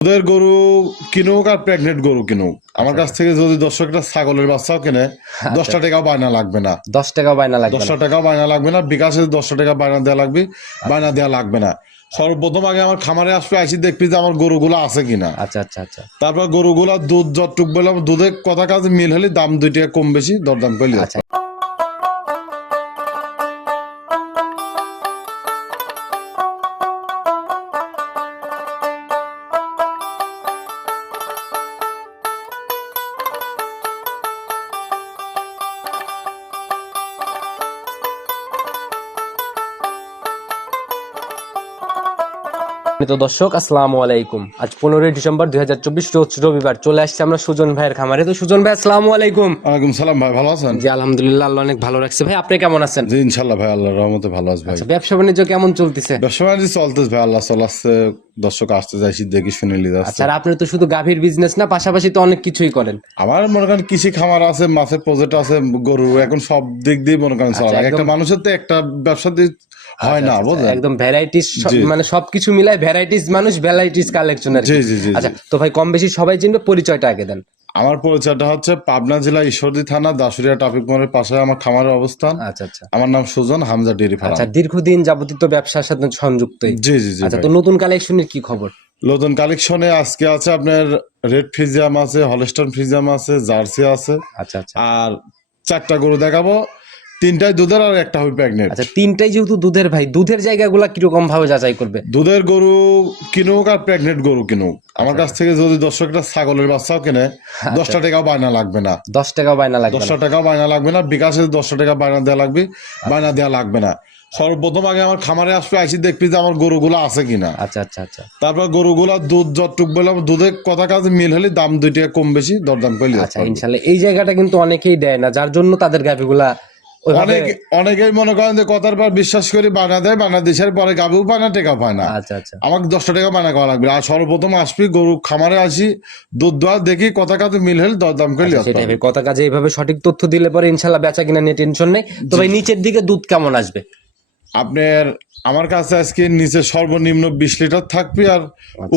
দুধের গরু কিনুক আর প্রেগনেন্ট গরু কিনুক। আমার কাছ থেকে যদি দর্শকটা ছাগলের বাচ্চাও কেনে দশটা টাকাও বায়না লাগবে না। দশ টাকা বায়না লাগবে দশটা টাকাও বায়না লাগবে না বিকাশে দশটা টাকা বায়না দেওয়া লাগবে বায়না দেওয়া লাগবে না। সর্বপ্রথম আগে আমার খামারে আসবে আসি দেখবি যে আমার গরুগুলো আছে কিনা। আচ্ছা আচ্ছা আচ্ছা। তারপর গরুগুলা দুধ যতটুক বললাম দুধের কথা কাজ মিল হলে দাম দুই টাকা কম বেশি দরদাম করলে আচ্ছা। তো দর্শক আসসালামু আলাইকুম। আজ পনেরোই ডিসেম্বর দুই হাজার চব্বিশ রোজ রবিবার। চলে আসছে আমরা সুজন ভাইয়ের খামারে। তো সুজন ভাই আসসালামু আলাইকুম। ওয়ালাইকুম সালাম ভাই ভালো আছেন? জি আলহামদুলিল্লাহ আল্লাহ অনেক ভালো রাখছে। ভাই আপনি কেমন আছেন? জি ইনশাল্লাহ ভাই আল্লাহ রহমতে ভালো আছে ভাই। আচ্ছা, ব্যবসা বাণিজ্য কেমন চলতেছে? ব্যবসা বাণিজ্য চলতেছে ভাই আল্লাহ চলাচ্ছে দর্শক আসতে যাইছি দেখি শুনে যাচ্ছে। আচ্ছা আর আপনি তো শুধু গাভীর বিজনেস না পাশাপাশি তো অনেক কিছুই করেন। আমার মনে করেন কৃষি খামার আছে মাছের প্রজেক্ট আছে গরু এখন সব দিক দিয়ে মনে করেন চলা একদম- একটা মানুষের তো একটা ব্যবসা দিয়ে হয় না একদম ভ্যারাইটিস মানে সবকিছু মিলাই ভ্যারাইটিস মানুষ ভ্যারাইটিস কালেকশন আর আচ্ছা তো ভাই কম বেশি সবাই চিনবে পরিচয়টা আগে দেন। আমার পরিচয়টা হচ্ছে পাবনা জেলা ঈশ্বরদী থানা দাসুরিয়া ট্রাফিক মোড়ের পাশে আমার খামারের অবস্থান। আচ্ছা আচ্ছা। আমার নাম সুজন হামজা ডেরি ফার্ম। আচ্ছা দীর্ঘদিন যাবতীয় তো ব্যবসার সাথে সংযুক্ত। জি জি জি আচ্ছা তো নতুন কালেকশনের কি খবর? নতুন কালেকশনে আজকে আছে আপনার রেড ফ্রিজিয়াম আছে হলস্টন ফিজিয়াম আছে জার্সি আছে। আচ্ছা আচ্ছা। আর চারটা গরু দেখাবো। তিনটাই দুধের আর একটা হবে প্রেগনেন্ট। আচ্ছা তিনটাই যেহেতু দুধের ভাই দুধের জায়গাগুলো কীরকম ভাবে যাচাই করবে? দুধের গরু কিনুক আর প্রেগনেন্ট গরু কিনুক। আমার আচ্ছা। কাছ থেকে যদি দর্শকটা ছাগলের বাচ্চাও কেনে দশটা টাকাও বায়না লাগবে না। দশ টাকা বায়না লাগবে দশটা টাকাও বায়না লাগবে না বিকাশে দশটা টাকা বায়না দেওয়া লাগবে বায়না দেওয়া লাগবে না। সর্বপ্রথম আগে আমার খামারে আসবে আইসি দেখবি যে আমার গরুগুলো আছে কিনা। আচ্ছা আচ্ছা আচ্ছা। তারপর গরুগুলা দুধ যতটুক বললাম দুধের কথা কাজে মিল হলে দাম দুই টাকা কম বেশি দরদাম করলে আচ্ছা ইনশাল্লাহ। এই জায়গাটা কিন্তু অনেকেই দেয় না যার জন্য তাদের গাভিগুলা অনেক অনেকেই মনে করেন যে কথার পর বিশ্বাস করি বানা দেয় বানা দেশের পরে গাবু বানা না টেকা পায় না। আচ্ছা আচ্ছা। আমাকে দশটা টাকা বানা করা লাগবে। আর সর্বপ্রথম আসবি গরু খামারে আসি দুধ দোয়া দেখি কথা কাজে মিল হলে দরদাম করে আচ্ছা, কথা কাজে এইভাবে সঠিক তথ্য দিলে পরে ইনশাল্লাহ বেচা কিনা নিয়ে টেনশন নেই। তবে নিচের দিকে দুধ কেমন আসবে? আপনার আমার কাছে আজকে নিচে সর্বনিম্ন বিশ লিটার থাকবে আর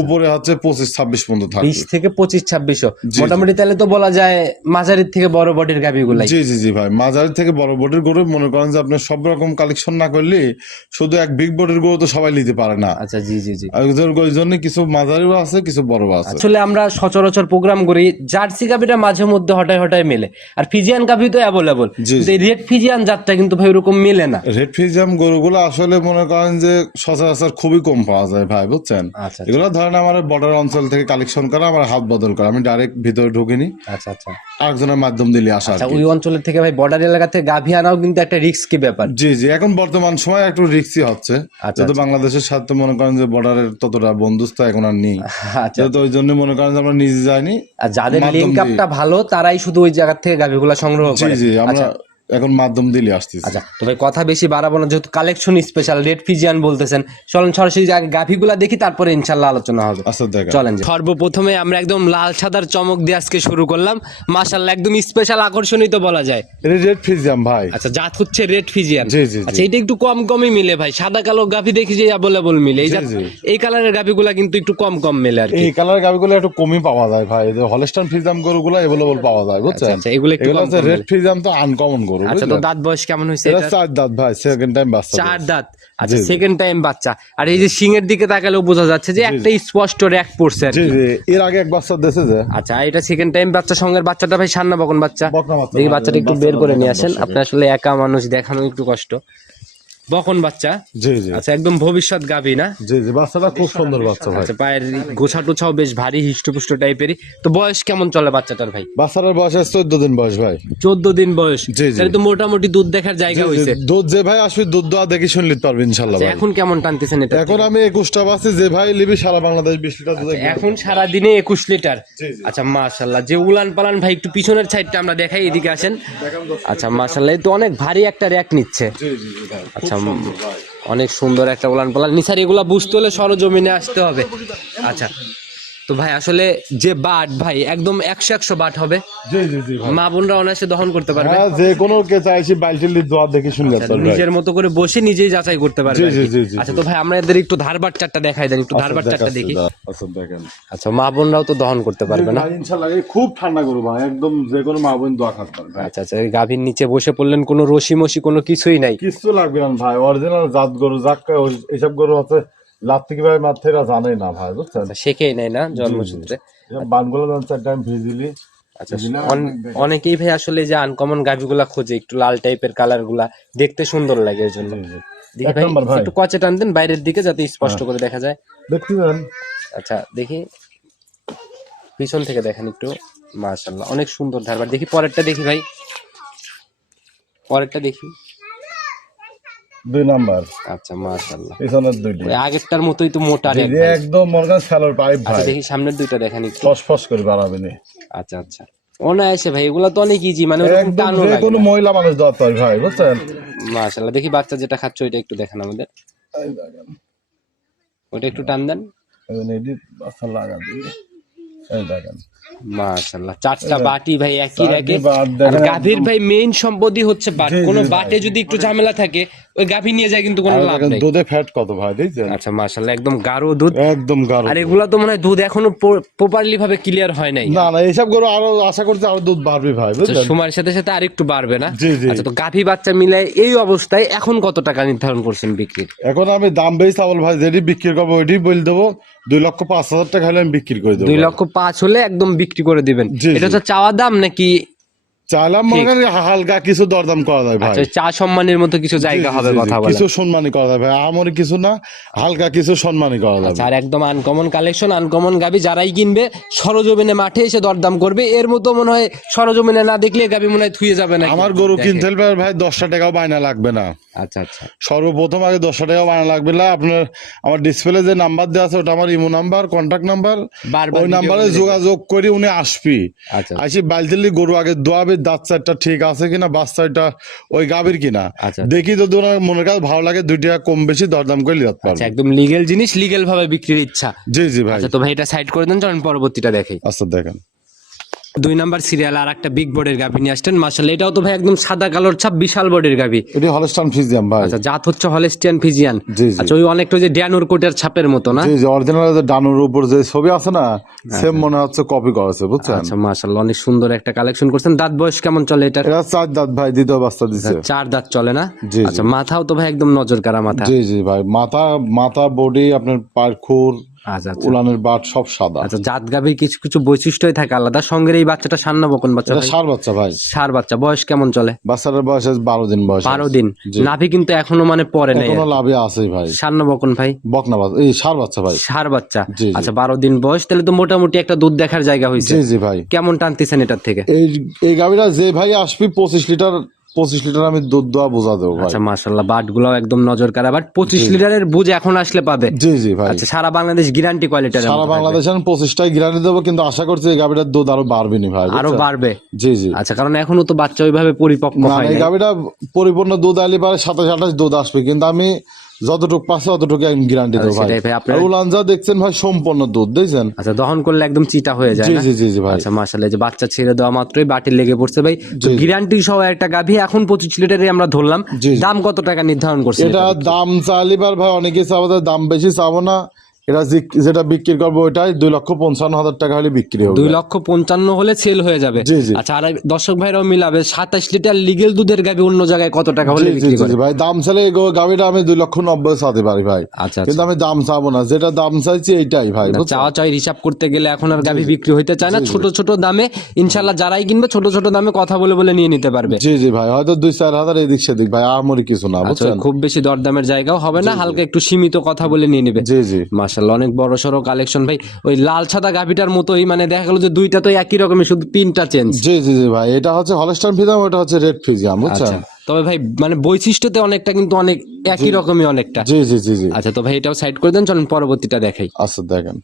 উপরে হচ্ছে পঁচিশ ছাব্বিশ পর্যন্ত থাকবে। বিশ থেকে পঁচিশ ছাব্বিশও মোটামুটি তাহলে তো বলা যায় মাঝারির থেকে বড় বডির গাভিগুলাই। জি জি জি ভাই মাঝারি থেকে বড় বোটের গরু মনে করেন যে আপনার সব রকম কালেকশন না করলে শুধু এক বিগ বোটের গরু তো সবাই নিতে পারে না। আচ্ছা জি জি জি। ওই জন্য কিছু মাঝারিও আছে কিছু বড় আছে। আসলে আমরা সচরাচর প্রোগ্রাম করি জার্সি গাভিটা মাঝে মধ্যে হঠাৎ হঠাৎ মেলে। আর ফিজিয়ান গাভি তো অ্যাভেলেবল। রেড ফিজিয়ান জাতটা কিন্তু ভাই ওরকম মেলে না। রেড ফিজিয়াম গরুগুলো আসলে মনে করেন যে সচরাচর খুবই কম পাওয়া যায় ভাই বুঝছেন? আচ্ছা এগুলো ধরেন আমার বর্ডার অঞ্চল থেকে কালেকশন করা আমার হাত বদল করা আমি ডাইরেক্ট ভিতরে ঢুকিনি। আচ্ছা আচ্ছা। আরেকজনের মাধ্যম দিলে আসা আচ্ছা ওই অঞ্চলের থেকে ভাই বর্ডার এলাকা থেকে গাভি আনাও কিন্তু একটা রিস্কি ব্যাপার? জি জি এখন বর্তমান সময় একটু রিক্সি হচ্ছে। আচ্ছা, যেহেতু বাংলাদেশের সাথে মনে করেন যে বর্ডারের ততটা বন্ধুত্ব এখন আর নেই। আচ্ছা যেহেতু ওই জন্য মনে করেন যে আমরা নিজে যাইনি আর যাদের লিঙ্ক আপটা ভালো তারাই শুধু ওই জায়গা থেকে গাভিগুলা সংগ্রহ করে। জি আমরা আচ্ছা। এখন মাধ্যম দিলে আসতেছি। আচ্ছা তো ভাই কথা বেশি বাড়াবো না যেহেতু কালেকশন স্পেশাল রেড ফিজিয়ান বলতেছেন। চলেন সরাসরি আগে গাভিগুলা দেখি তারপরে ইনশাল্লাহ আলোচনা হবে। আচ্ছা দেখা চলেন সর্বপ্রথমে আমরা একদম লাল সাদার চমক দিয়ে আজকে শুরু করলাম। মাশাল্লাহ একদম স্পেশাল আকর্ষণীয় তো বলা যায়। রেড ফিজিয়াম ভাই। আচ্ছা জাত হচ্ছে রেড ফিজিয়ান জি, জি। আচ্ছা এটা একটু কম কমই মিলে ভাই। সাদা কালো গাভি দেখি যে অ্যাভেলেবল মিলে। এই। এই কালারের গাভিগুলা কিন্তু একটু কম কম মিলে আর এই কালার গাবিগুলো একটু কমই পাওয়া যায় ভাই। এই যে হলস্টাইন ফ্রিজাম গরুগুলো এভেলেবল পাওয়া যায় বুঝছেন? আচ্ছা, এগুলো একটু রেড। ফ্রিজাম তো আনকমন গরু। আচ্ছা তো দাঁত বয়স কেমন হয়েছে এটা চার দাঁত ভাই সেকেন্ড টাইম বাচ্চা চার দাঁত। আচ্ছা সেকেন্ড টাইম বাচ্চা। আর এই যে সিং এর দিকে তাকালেও বোঝা যাচ্ছে যে একটা স্পষ্ট র্যাক পড়ছে আর জি জি। এর আগে এক বাচ্চা দেশে যে। আচ্ছা এটা সেকেন্ড টাইম বাচ্চা সঙ্গের বাচ্চাটা ভাই সান্না বকন বাচ্চা। ভাই, বাচ্চাটা একটু বের করে নিয়ে আসেন। আপনি আসলে একা মানুষ দেখানো একটু কষ্ট। বকন বাচ্চা। জি জি। আচ্ছা একদম ভবিষ্যৎ গাভী না? জি জি বাচ্চাটা খুব সুন্দর বাচ্চা ভাই। আচ্ছা পায়ের গোছা টোছাও বেশ ভারী হিষ্টপুষ্ট টাইপেরই। তো বয়স কেমন চলে বাচ্চাটার ভাই? বাচ্চাটার বয়স আছে চোদ্দ দিন বয়স ভাই। চোদ্দ দিন বয়স। জি, জি। তাহলে তো মোটামুটি দুধ দেখার জায়গা হয়েছে দুধ যে ভাই আসবে দুধ দোয়া দেখি শুনলিতে পারবে ইনশাল্লাহ আচ্ছা, ভাই। এখন কেমন টানতেছেন এটা? এখন আমি একুশটা বাসে যে ভাই লিবি সারা বাংলাদেশ বিশ লিটার দুধ এখন সারা দিনে একুশ লিটার? জি, জি। আচ্ছা মাশাল্লাহ যে উলান পালান ভাই একটু পিছনের সাইডটা আমরা দেখাই এদিকে আসেন। আচ্ছা মাশাল্লাহ এই তো অনেক ভারী একটা র্যাক নিচ্ছে। জি জি জি ভাই খুব আচ্ছা অনেক সুন্দর একটা বলান পালান নিসার এগুলা বুঝতে হলে সরজমিনে আসতে হবে। আচ্ছা তো ভাই আসলে যে বাট ভাই একদম একশো একশো বাট হবে। মা বোনরা অনায়াসে দহন করতে পারবে। হ্যাঁ যে কোনো কে চাইছি বাইলটিলি দোয়া দেখে শুনলে আচ্ছা, নিজের মতো করে বসে নিজেই যাচাই করতে পারবে আচ্ছা তো ভাই আমরা এদের একটু ধারবাট চারটা দেখাই দেন একটু ধারবাট চারটা দেখি। আচ্ছা আচ্ছা মা বোনরাও তো দহন করতে পারবে না? ইনশাআল্লাহ খুব ঠান্ডা গরু ভাই একদম যে কোনো মা বোন দোয়া খাতে পারবে আচ্ছা আচ্ছা এই গাভীর নিচে বসে পড়লেন কোনো রশি মশি কোনো কিছুই নাই? কিছু লাগবে না ভাই অরিজিনাল জাত গরু যাক এইসব গরু আছে লাত্তিকি ভাই মাথেরা জানে না ভাই বুঝছেন? আচ্ছা, শেখেই নাই না জন্মসূত্রে। বানগুলো চার টাইম ভিজিলি আচ্ছা অনেকেই ভাই আসলে যে আনকমন গাভিগুলা খোঁজে একটু লাল টাইপের কালারগুলা দেখতে সুন্দর লাগে এর জন্য। দেখি ভাই একটু কচে টান দেন বাইরের দিকে যাতে স্পষ্ট করে দেখা যায়। দেখতে পারেন। আচ্ছা দেখি। পিছন থেকে দেখেন একটু। মাশাল্লাহ অনেক সুন্দর ধারবার দেখি পরেরটা দেখি ভাই। পরেরটা দেখি। দুই নাম্বার। আচ্ছা মাশাল্লাহ পিছনের দুইটি। আগেরটার মতোই তো মোটা যে একদম। মরগান স্যালোর পাইপ আচ্ছা ভাই। দেখি সামনের দুইটা দেখেন একটু। ফস ফস করে বাড়াবে নি। আচ্ছা আচ্ছা। অনায়াসে ভাই এগুলা তো অনেক ইজি মানে ওরকম লাগে কোনো মহিলা মানুষ দোয়া পারে ভাই বুঝছেন? মাশাল্লাহ দেখি বাচ্চা যেটা খাচ্ছে ওইটা একটু দেখেন আমাদের। ওইটা একটু টান দেন। এই বাচ্চা লাগা এই দেখেন। মাশাল্লাহ চারটা বাটি ভাই একই রেখে আর গাভীর ভাই মেইন সম্পদই হচ্ছে বাট কোনো বাটে যদি একটু ঝামেলা থাকে ওই গাভী নিয়ে যায় কিন্তু কোনো আর লাভ নেই। দুধে ফ্যাট কত ভাই দেখছেন? আচ্ছা মাশাল্লাহ একদম গাঢ় দুধ। একদম গাঢ় আর এগুলা তো মনে হয় দুধ এখনও প্রপারলি ভাবে ক্লিয়ার হয় নাই। না না এইসব গরু আরও আশা করছি আরও দুধ বাড়বে ভাই তো বুঝলেন? সময়ের সাথে সাথে আরেকটু বাড়বে না। আচ্ছা তো গাভী বাচ্চা মিলাই এই অবস্থায় এখন কত টাকা নির্ধারণ করছেন বিক্রির? এখন আমি দাম বেশি চাবল ভাই যেটি বিক্রি করব ওইটি বলে দেবো। দুই লক্ষ পাঁচ হাজার টাকা হলে আমি বিক্রি করে দেবো দুই লক্ষ পাঁচ হলে একদম বিক্রি করে দিবেন এটা। হচ্ছে চাওয়া দাম নাকি হালকা কিছু দরদাম করা যায় ভাই। আচ্ছা, চা সম্মানের মতো কিছু জায়গা হবে কথা বলে কিছু সম্মানই করা যায় ভাই। আমার কিছু না হালকা কিছু সম্মানই করা যাবে আচ্ছা, আর একদম আনকমন কালেকশন আনকমন গাবি যারাই কিনবে সরজমিনে মাঠে এসে দরদাম করবে। এর মতো মনে হয় সরজমিনে না দেখলে গাবি মনে হয় থুয়ে যাবে না আমার গরু কিনতে হলে ভাই দশটা টাকাও বায়না লাগবে না। আচ্ছা আচ্ছা। সর্বপ্রথম আগে দশটা টাকা বায়না লাগবে না। আপনার আমার ডিসপ্লে যে নাম্বার দেওয়া আছে ওটা আমার ইমো নাম্বার কন্ট্যাক্ট নাম্বার ওই নাম্বারে যোগাযোগ করে উনি আসবি। আচ্ছা আসি বাইলতেলি গরু আগে দোয়াবে দাঁত চারটা ঠিক আছে কিনা বাচ্চাটা ওই গাভীর কিনা? আচ্ছা। দেখি তো তোমার মনের কাছে ভালো লাগে দুইটা টাকা কম বেশি দরদাম করে লিখতে আচ্ছা পারবে। একদম লিগেল জিনিস লিগেল ভাবে বিক্রির ইচ্ছা। জি জি ভাই। আচ্ছা তো ভাই এটা সাইড করে দেন চলেন পরবর্তীটা দেখে আচ্ছা দেখেন। দুই নাম্বার সিরিয়াল আর একটা বিগ বোর্ডের গাভি নিয়ে আসছেন। মাসাল এটাও তো ভাই একদম সাদা কালোর ছাপ বিশাল বোর্ডের গাভি। এটি হলস্টান ফিজিয়াম ভাই। আচ্ছা জাত হচ্ছে হলেস্টিয়ান ফিজিয়ান আচ্ছা ওই অনেকটা যে ড্যানুর কোটের ছাপের মতো না? জি জি অরিজিনাল যে ডানুর উপর যে ছবি আছে না সেম মনে হচ্ছে কপি করেছে বুঝছেন? আচ্ছা মাশাল্লাহ অনেক সুন্দর একটা কালেকশন করছেন। দাঁত বয়স কেমন চলে এটা এটা চার দাঁত ভাই দ্বিতীয় বাচ্চা দিছে। চার দাঁত চলে না। আচ্ছা মাথাও তো ভাই একদম নজর কারা মাথা। জি জি ভাই মাথা মাথা বডি আপনার পারখুর আচ্ছা আচ্ছা উলানের বাট সব সাদা। আচ্ছা জাত গাভীর কিছু কিছু বৈশিষ্ট্যই থাকে আলাদা। সঙ্গের এই বাচ্চাটা সান্না বকন বাচ্চা সার বাচ্চা ভাই। সার বাচ্চা। বয়স কেমন চলে? বাচ্চাটার বয়স বারো দিন বয়স বারো দিন। নাভি কিন্তু এখনও মানে পরে নেই। এখনও লাভে আছে ভাই। সান্না বকন ভাই? বকনা বাচ্চা এই সার বাচ্চা ভাই। সার বাচ্চা। আচ্ছা বারো দিন বয়স তাহলে তো মোটামুটি একটা দুধ দেখার জায়গা হয়েছে জি জি ভাই। কেমন টানতেছেন এটার থেকে? এই এই গাড়িটা যে ভাই আসবি পঁচিশ লিটার পঁচিশ লিটার আমি দুধ দেওয়া বোঝা দেবো আচ্ছা মাশাল্লাহ বাটগুলো একদম নজর কারা বাট পঁচিশ লিটারের বুঝ এখন আসলে পাবে। জি জি ভাই। আচ্ছা সারা বাংলাদেশ গ্যারান্টি কোয়ালিটির সারা বাংলাদেশ আমি পঁচিশটাই গ্যারান্টি দেবো কিন্তু আশা করছি এই গাভীটার দুধ আরও বাড়বে নি ভাই আরও বাড়বে? জি জি। আচ্ছা কারণ এখনও তো বাচ্চা ওইভাবে পরিপক্ক হয় না এই নাই। পরিপূর্ণ দুধ আলি পারে সাতাশ আঠাশ দুধ আসবে কিন্তু আমি যতটুকু পাশে অতটুকু আমি গ্যারান্টি দেবো ভাই। আপনার- উলানজা দেখছেন ভাই সম্পূর্ণ দুধ দেখছেন? আচ্ছা দহন করলে একদম চিটা হয়ে যায় জি জি জি ভাই। আচ্ছা মাশাআল্লাহ যে বাচ্চা ছেড়ে দেওয়া মাত্রই বাটি লেগে পড়ছে ভাই। গ্যারান্টি সহ একটা গাভী এখন পঁচিশ লিটারই আমরা ধরলাম। দাম কত টাকা নির্ধারণ করছে এটা দাম চালিবার ভাই অনেকে চাবো তাই দাম বেশি চাবো না। এটা যেটা বিক্রি করব ওইটাই দুই লক্ষ পঞ্চান্ন হাজার টাকা হলে বিক্রি হবে। দুই লক্ষ পঞ্চান্ন হলে সেল হয়ে যাবে। আচ্ছা আর দর্শক ভাইরাও মিলাবে সাতাশ লিটার লিগেল দুধের গাভী অন্য জায়গায় কত টাকা হলে বিক্রি করে? ভাই দাম চাইলে এই গো- গাড়িটা আমি দুই লক্ষ নব্বই চাতে পারি ভাই। আচ্ছা কিন্তু আচ্ছা। আমি দাম চাবো না যেটা দাম চাইছি এইটাই ভাই চাওয়া চাই হিসাব করতে গেলে এখন আর গাভী বিক্রি হইতে চায় না ছোট ছোট দামে ইনশাল্লাহ যারাই কিনবে ছোট ছোট দামে কথা বলে বলে নিয়ে নিতে পারবে। জি জি ভাই হয়তো দুই চার হাজার এদিক সেদিক ভাই আমরি কিছু না আচ্ছা বুঝছেন? খুব বেশি দরদামের জায়গাও হবে না হালকা একটু সীমিত কথা বলে নিয়ে নিবে। জি জি। মাশাল্লাহ অনেক বড় সড়ো কালেকশন ভাই ওই লাল সাদা গাভিটার মতোই মানে দেখা গেলো যে দুইটা তো একই রকমের শুধু পিনটা চেঞ্জ জি জি জি ভাই এটা হচ্ছে হলস্টাইন ফিজাম ওটা হচ্ছে রেড ফিজিয়াম বুঝছেন? আচ্ছা তবে ভাই মানে বৈশিষ্ট্যতে অনেকটা কিন্তু অনেক একই রকমই অনেকটা। জি জি জি জি। আচ্ছা তো ভাই এটাও সাইড করে দেন চলুন পরবর্তীটা দেখাই। আচ্ছা দেখেন।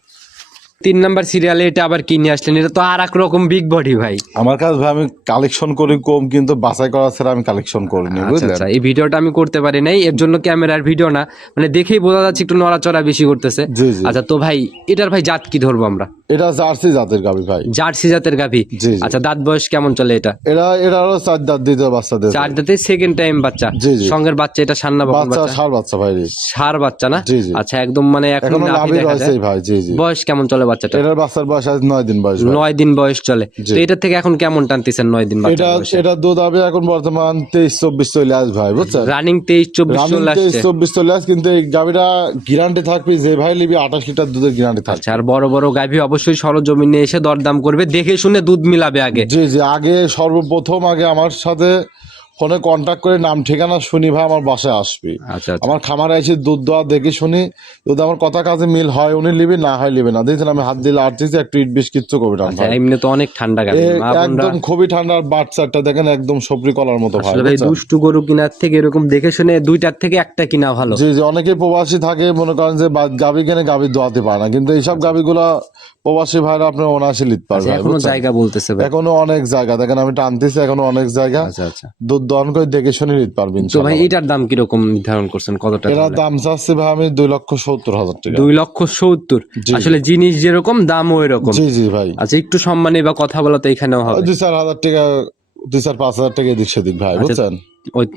তিন নাম্বার সিরিয়ালে এটা আবার কিনে আসলেন? এটা তো আর এক রকম বিগ বডি ভাই। আমার কাছে ভাই আমি কালেকশন করি কম কিন্তু বাছাই করা ছাড়া আমি কালেকশন করিনি আচ্ছা বুঝলেন? আচ্ছা এই ভিডিওটা আমি করতে পারি নাই এর জন্য ক্যামেরার ভিডিও না। মানে দেখেই বোঝা যাচ্ছে একটু নড়াচড়া বেশি করতেছে। আচ্ছা তো ভাই এটার ভাই জাত কি ধরবো আমরা? এটা জার্সি জাতের গাবি ভাই। জার্সি জাতের গাভী? আচ্ছা দাঁত বয়স কেমন চলে এটা? এটা এরা হলো চার দাঁত দিতে বাচ্চাদের। চার দাঁতে সেকেন্ড টাইম বাচ্চা। সঙ্গের বাচ্চা এটা সান্না বাচ্চা বাচ্চা? সার বাচ্চা ভাই। সার বাচ্চা না? আচ্ছা একদম মানে এখন দেখা রয়েছে ভাই জি জি। বয়স কেমন চলে বাচ্চাটা? এটার বাচ্চার বয়স আজ নয় দিন বয়স নয় দিন বয়স চলে। তো এটা থেকে এখন কেমন টানতেছেন নয় দিন এটা এটা দুধ হবে এখন বর্তমান তেইশ চব্বিশ চলে আস ভাই বুঝছেন? রানিং তেইশ চব্বিশ চলে তেইশ চব্বিশ চলে আস কিন্তু এই গাভিটা গ্যারান্টি থাকবে যে ভাই নিবি আঠাশ লিটার দুধের গ্যারান্টি থাকবে। আচ্ছা আর বড় বড় গাভী অবশ্যই সরজমিনে এসে দরদাম করবে। দেখে শুনে দুধ মিলাবে আগে। জি জি আগে সর্বপ্রথম আগে আমার সাথে ফোনে কন্ট্যাক্ট করে নাম ঠিকানা শুনি ভাই আমার বাসায় আসবি। আচ্ছা আচ্ছা। আমার খামারে এসে দুধ দেওয়া দেখে শুনি যদি আমার কথা কাজে মিল হয় উনি নিবি না হয় নিবে না। দেখছেন আমি হাত দিলে আটতেছি একটু ইট বিষ কিচ্ছু করবে না এমনি তো অনেক ঠান্ডা একদম খুবই ঠান্ডার বাচ্চাটা দেখেন একদম সবরি কলার মতো ভাই আসলে দুষ্টু গরু কিনার থেকে এরকম দেখে শুনে দুইটার থেকে একটা কিনা ভালো। জি জি অনেকে প্রবাসী থাকে মনে করেন যে বা- গাভী কেনে গাভী দোয়াতে পারে না কিন্তু এইসব গাভীগুলা প্রবাসী ভাইরা আপনার অনাশি লিত আচ্ছা, পারবে এখনও জায়গা বলতেছে ভাই। এখনও অনেক জায়গা দেখেন আমি টানতেছি এখনও অনেক জায়গা। আচ্ছা আচ্ছা। দুধ দহন করে দেখে শুনে নিতে পারবেন তো ভাই এটার দাম কীরকম নির্ধারণ করছেন? কত টাকা এরা দাম চাচ্ছে ভাই আমি দুই লক্ষ সত্তর হাজার টাকা। দুই লক্ষ সত্তর। আসলে জিনিস যেরকম দাম ওই রকম জি জি ভাই। আচ্ছা একটু সম্মানে বা কথা বলা তো এখানেও হবে। দুই চার হাজার টাকা দুই চার পাঁচ হাজার টাকা এদিক সেদিক ভাই আচ্ছা, বুঝছেন?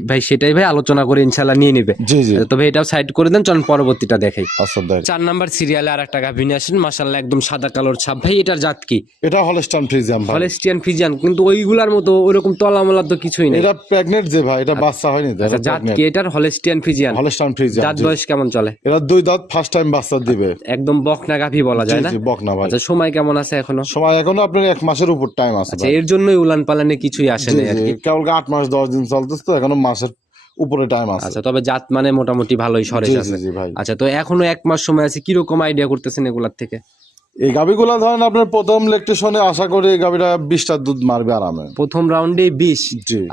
ভাই সেটাই ভাই আলোচনা করে ইনশাল্লাহ নিয়ে নেবে। জি জি। তবে এটাও সাইড করে দেন চলুন পরবর্তীটা দেখাই। আচ্ছা চার নাম্বার সিরিয়ালে আর একটা গাভী নিয়ে আসেন মাসাল্লাহ একদম সাদা কালোর ছাপ। ভাই এটার জাত কি? এটা হলস্টান ফ্রিজিয়াম ভাই। হলেস্টিয়ান ফিজিয়ান কিন্তু ওইগুলার মতো ওইরকম তলামলা তো কিছুই নেই। এটা প্রেগনেন্ট যে ভাই এটা বাচ্চা হয়নি আচ্ছা জাত কি এটার? হলেস্টিয়ান হলস্টান দাঁত বয়স কেমন চলে? এরা দুই দাঁত ফার্স্ট টাইম বাচ্চা দিবে। একদম বকনা গাভী বলা যায় না? জি বক ভাই। আচ্ছা সময় কেমন আছে এখনও? সময় এখনও আপনার এক মাসের উপর টাইম আছে আচ্ছা এর জন্যই উলান পালানে কিছুই আসে জি আর কি। কেবল আট মাস দশ দিন চলতেছে এখনও মাসের উপরে টাইম আছে। আচ্ছা তবে জাত মানে মোটামুটি ভালোই সরেজ জি আছে। আচ্ছা তো এখনও এক মাস সময় আছে আইডিয়া করতেছেন এগুলার থেকে? এই গাভিগুলা ধরেন আপনার প্রথম লেকটেশনে আশা করি গাভিটা বিশটা দুধ মারবে আরামে। প্রথম রাউন্ডে বিশ?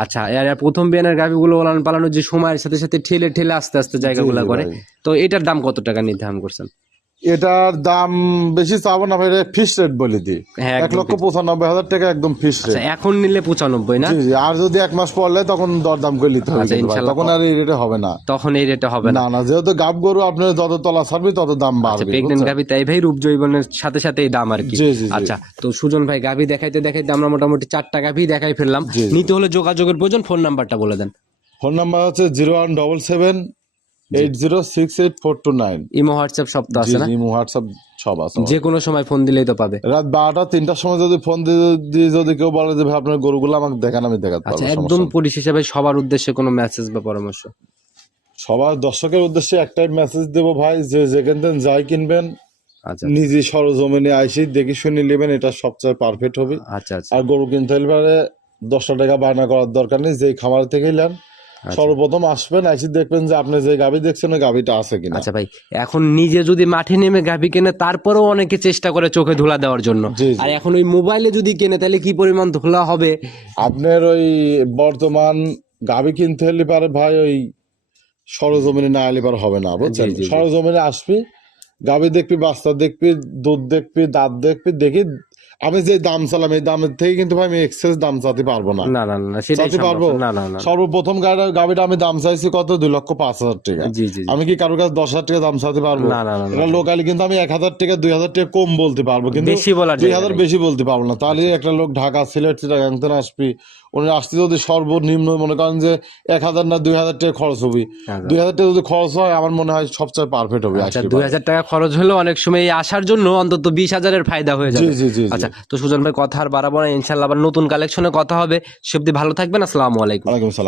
আচ্ছা প্রথম বিয়ানের গাভিগুলো ওলান পালানোর যে সময়ের সাথে সাথে ঠেলে ঠেলে আস্তে আস্তে জায়গাগুলো করে। তো এটার দাম কত টাকা নির্ধারণ করছেন? এটার দাম বেশি চাবো না ভাই ফিক্স রেট বলে দিই। হ্যাঁ এক লক্ষ পঁচানব্বই হাজার টাকা একদম ফিক্স আচ্ছা রেট এখন নিলে পঁচানব্বই না? আর যদি এক মাস পরলে তখন দরদাম করে নিতে হবে আচ্ছা। তখন আর এই রেটে হবে না। তখন এই রেটে হবে না। না যেহেতু গাব গরু আপনার যত তলা ছাড়বি তত দাম আচ্ছা বাড়বে প্রেগনেন্ট? গাভি তাই ভাই রূপ জৈবনের সাথে সাথে এই দাম আর কি। আচ্ছা তো সুজন ভাই গাভি দেখাইতে দেখাইতে আমরা মোটামুটি চারটা গাভি দেখাই ফেললাম। নিতে হলে যোগাযোগের প্রয়োজন ফোন নাম্বারটা বলে দেন। ফোন নাম্বার হচ্ছে zero one double seven eight zero six eight four two nine imo WhatsApp সব তো আছে না? হোয়াটসঅ্যাপ সব আছে যে কোনো সময় ফোন দিলেই তো পাবে। রাত বারোটা তিনটার সময় যদি ফোন দিয়ে দিয়ে যদি কেউ বলে যে ভাই আপনার গরুগুলো আমাকে দেখান আমি দেখাতে আচ্ছা পারব একদম হিসাবে সবার উদ্দেশ্যে কোনো মেসেজ বা পরামর্শ? সবার দর্শকের উদ্দেশ্যে একটাই মেসেজ দেবো ভাই যে যেখান থেকে যাই কিনবেন আচ্ছা নিজে সরজমিনে আইসি দেখে শুনে নেবেন এটা সবচেয়ে পারফেক্ট হবে। আচ্ছা আচ্ছা। আর গরু কিনতে হলে দশটা টাকা বায়না করার দরকার নেই যেই খামার থেকে নেন আচ্ছা। সর্বপ্রথম আসবেন আইসি দেখবেন যে আপনি যে গাভি দেখছেন ওই গাভিটা আছে কিনা। আচ্ছা ভাই এখন নিজে যদি মাঠে নেমে গাভি কেনে তারপরেও অনেকে চেষ্টা করে চোখে ধুলা দেওয়ার জন্য। আর এখন ওই মোবাইলে যদি কেনে তাহলে কি পরিমাণ ধুলা হবে? আপনার ওই বর্তমান গাভি কিনতে হলে পারে ভাই ওই সরজমিনে না এলে পারে হবে না বুঝছেন। সরজমিনে আসবি গাভি দেখবি বাচ্চা দেখবি দুধ দেখবি দাঁত দেখবি দেখি আমি যে দাম চালাম এই দামের থেকে কিন্তু ভাই আমি এক্সেস দাম চাতে পারব না। না না না সেটাই পারব? না না না সর্বপ্রথম গাড়ি গাভিটা আমি দাম চাইছি কত? দুই লক্ষ পাঁচ হাজার টাকা। জি জি। আমি কি কারোর কাছে দশ হাজার টাকা দাম চাইতে পারব? না না না লোকালি কিন্তু আমি এক হাজার টাকা দুই হাজার টাকা কম বলতে পারব। কিন্তু বেশি বলার দুই হাজার বেশি বলতে পারব না। তাহলে একটা লোক ঢাকা সিলেট চিটাগাং থেকে আসবি উনি আসতে যদি সর্বনিম্ন মনে করেন যে এক হাজার না দুই হাজার টাকা খরচ হবে। দুই হাজার টাকা যদি খরচ হয় আমার মনে হয় সবচেয়ে পারফেক্ট হবে আচ্ছা দুই হাজার টাকা খরচ হলেও অনেক সময় এই আসার জন্য অন্তত বিশ হাজারের ফায়দা হয়ে যাবে। জি জি জি। আচ্ছা তো সুজন ভাই কথা আর বাড়াবো না। ইনশাল্লাহ আবার নতুন কালেকশনে কথা হবে। সে অব্দি ভালো থাকবেন। আসসালামু আলাইকুম।